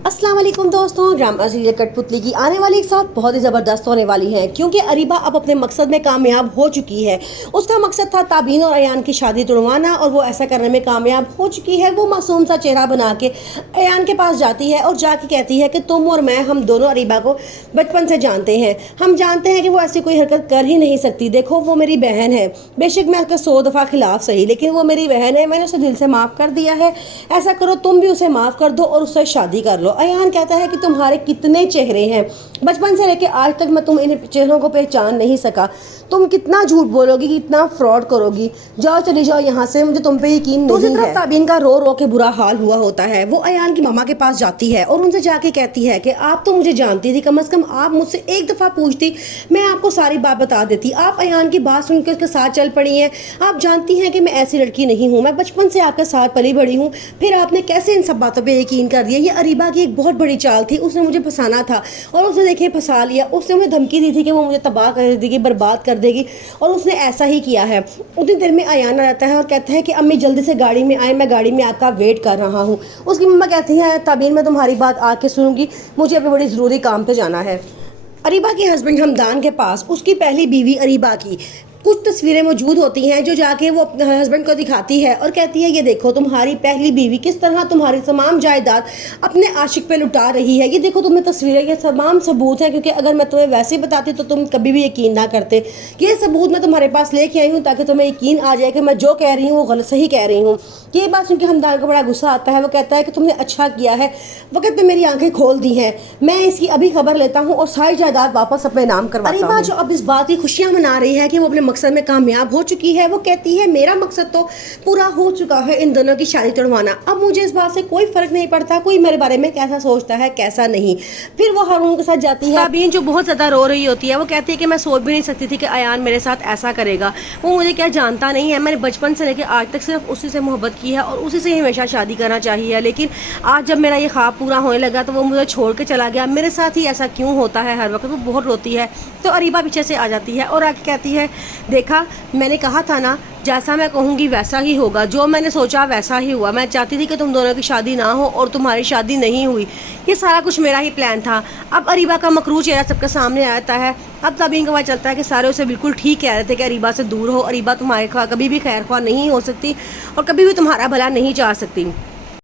अस्सलाम वालेकुम दोस्तों, ड्रामा सीरियल कठपुतली की आने वाली एक साथ बहुत ही ज़बरदस्त होने वाली है क्योंकि अरीबा अब अपने मकसद में कामयाब हो चुकी है। उसका मकसद था ताबीन और अयान की शादी तुड़वाना और वो ऐसा करने में कामयाब हो चुकी है। वो मासूम सा चेहरा बना के अयान के पास जाती है और जाके कहती है कि तुम और मैं, हम दोनों अरीबा को बचपन से जानते हैं। हम जानते हैं कि वो ऐसी कोई हरकत कर ही नहीं सकती। देखो, वो मेरी बहन है, बेशक मैं उसके 100 दफ़ा खिलाफ सही, लेकिन वो मेरी बहन है। मैंने उसे दिल से माफ़ कर दिया है। ऐसा करो, तुम भी उसे माफ़ कर दो और उससे शादी कर लो। अयान कहता है कि तुम्हारे कितने चेहरे हैं, बचपन से लेके आज तक मैं तुम इन चेहरों को पहचान नहीं सका। तुम कितना झूठ बोलोगी, कितना फ्रॉड करोगी। जाओ, चली जाओ यहाँ से, मुझे तुम पे यकीन नहीं है। दूसरी तरफ ताबीन का रो रो के बुरा हाल हुआ होता है। वो अयान की मामा के पास जाती है और उनसे जाके कहती है कि आप तो मुझे जानती थी, कम से कम आप मुझसे एक दफ़ा पूछती, मैं आपको सारी बात बता देती। आप अयान की बात सुनकर उसके साथ चल पड़ी हैं। आप जानती हैं कि मैं ऐसी लड़की नहीं हूँ, मैं बचपन से आपके साथ पली बड़ी हूँ। फिर आपने कैसे इन सब बातों पर यकीन कर दिया। ये अरीबा की एक बहुत बड़ी चाल थी, उसने मुझे फंसाना था और उसने देखिए फंसा लिया। उसने मुझे धमकी दी थी कि वो मुझे तबाह कर देगी, बर्बाद कर देगी, और उसने ऐसा ही किया है। उतनी देर में अयान आ जाता है और कहता है कि अम्मी जल्दी से गाड़ी में आए, मैं गाड़ी में आपका वेट कर रहा हूँ। उसकी मम्मा कहती हैं ताबीन मैं तुम्हारी बात आके सुनूंगी, मुझे अभी बड़ी ज़रूरी काम पे जाना है। अरीबा के हस्बैंड हमदान के पास उसकी पहली बीवी अरीबा की कुछ तस्वीरें मौजूद होती हैं जो जाके वो अपने हस्बैंड को दिखाती है और कहती है ये देखो तुम्हारी पहली बीवी किस तरह तुम्हारी तमाम जायदाद अपने आशिक पे लुटा रही है। ये देखो तुम्हें तस्वीरें, ये तमाम सबूत हैं, क्योंकि अगर मैं तुम्हें वैसे ही बताती तो तुम कभी भी यकीन ना करते। ये सबूत मैं तुम्हारे पास लेके आई हूँ ताकि तुम्हें यकीन आ जाए कि मैं जो कह रही हूँ वो गलत सही कह रही हूँ। ये बात सुन के हमदान को बड़ा गुस्सा आता है। वो कहता है कि तुमने अच्छा किया है, वक्त में मेरी आंखें खोल दी हैं। मैं इसकी अभी खबर लेता हूँ और सारी जायदाद वापस अपने नाम करवाता हूँ। अरीबा जो अब इस बात की खुशियाँ मना रही है कि वो अपने मकसद में कामयाब हो चुकी है, वो कहती है मेरा मकसद तो पूरा हो चुका है, इन दोनों की शादी तोड़वाना। अब मुझे इस बात से कोई फर्क नहीं पड़ता कोई मेरे बारे में कैसा सोचता है कैसा नहीं। फिर वो हारून के साथ जाती है। ताबीन जो बहुत ज़्यादा रो रही होती है, वो कहती है कि मैं सोच भी नहीं सकती थी कि अयान मेरे साथ ऐसा करेगा। वो मुझे क्या जानता नहीं है, मैंने बचपन से लेकर आज तक सिर्फ उसी से मोहब्बत की है और उसी से हमेशा शादी करना चाहिए। लेकिन आज जब मेरा ये ख्वाब पूरा होने लगा तो वो मुझे छोड़ के चला गया। मेरे साथ ही ऐसा क्यों होता है हर वक्त। वो बहुत रोती है। तो अरीबा पीछे से आ जाती है और आके कहती है देखा, मैंने कहा था ना, जैसा मैं कहूँगी वैसा ही होगा। जो मैंने सोचा वैसा ही हुआ। मैं चाहती थी कि तुम दोनों की शादी ना हो और तुम्हारी शादी नहीं हुई। ये सारा कुछ मेरा ही प्लान था। अब अरीबा का मकरू चेहरा सबके सामने आता है। अब ताबीन को पता चलता है कि सारे उसे बिल्कुल ठीक कह रहे थे कि अरीबा से दूर हो। अरीबा तुम्हारे ख्वाह कभी भी खैर ख्वाह नहीं हो सकती और कभी भी तुम्हारा भला नहीं चाह सकती।